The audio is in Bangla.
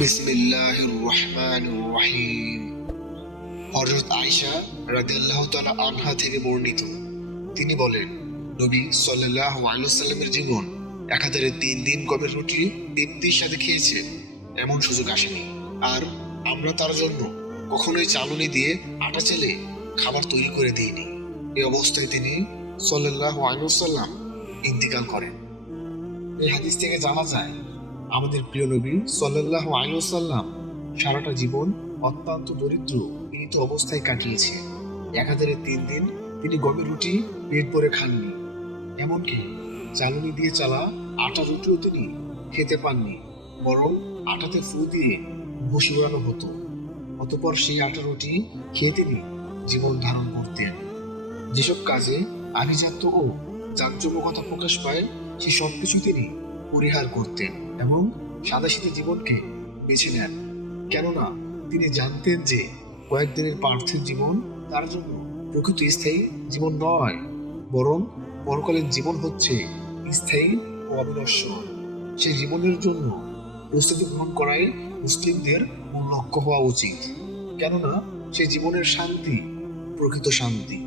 বিসমিল্লাহির রহমানির রহিম। হযরত আয়েশা রাদিয়াল্লাহু তাআলা আনহা থেকে বর্ণিত, তিনি বলেন, নবী সাল্লাল্লাহু আলাইহি ওয়াসাল্লামের জীবন একাধারে 3 দিন গমের রুটি তৃপ্তির সাথে খেয়েছে এমন সুযোগ আসেনি। আর আমরা তার জন্য কখনোই চালনি দিয়ে আটা চেলে খাবার তৈরি করে দিইনি। এই অবস্থায় তিনি সাল্লাল্লাহু আলাইহি ওয়াসাল্লাম ইন্তিকাল করেন। এই হাদিস থেকে জানা যায়, আমাদের প্রিয় নবী সাল্লাল্লাহু আলাইহি ওয়াসাল্লাম সারাটা জীবন অত্যন্ত দরিদ্র পীড়িত অবস্থায় কাটিয়েছে। একাধারে 3 দিন তিনি গমের রুটি পেট ভরে খাননি, এমনকি চালনি দিয়ে চালা আটা রুটিও তিনি খেতে পাননি, বরং আটাতে ফু দিয়ে ভুসি উড়ানো হতো। অতঃপর সেই আটা রুটি খেয়ে তিনি জীবন ধারণ করতেন। যেসব কাজে আভিজাত্য ও জাঁকজমকতা প্রকাশ পায় সেই সবকিছু তিনি পরিহার করতেন এবং সাদাসিধে জীবনকে বেছে নেন। কেননা তিনি জানতেন যে কয়েকদিনের পার্থিব জীবন তার জন্য প্রকৃত স্থায়ী জীবন নয়, বরং পরকালীন জীবন হচ্ছে স্থায়ী ও অবিনশ্বর। সেই জীবনের জন্য প্রস্তুতি গ্রহণ করাই মুসলিমদের মূল লক্ষ্য হওয়া উচিত। কেননা সেই জীবনের শান্তি প্রকৃত শান্তি।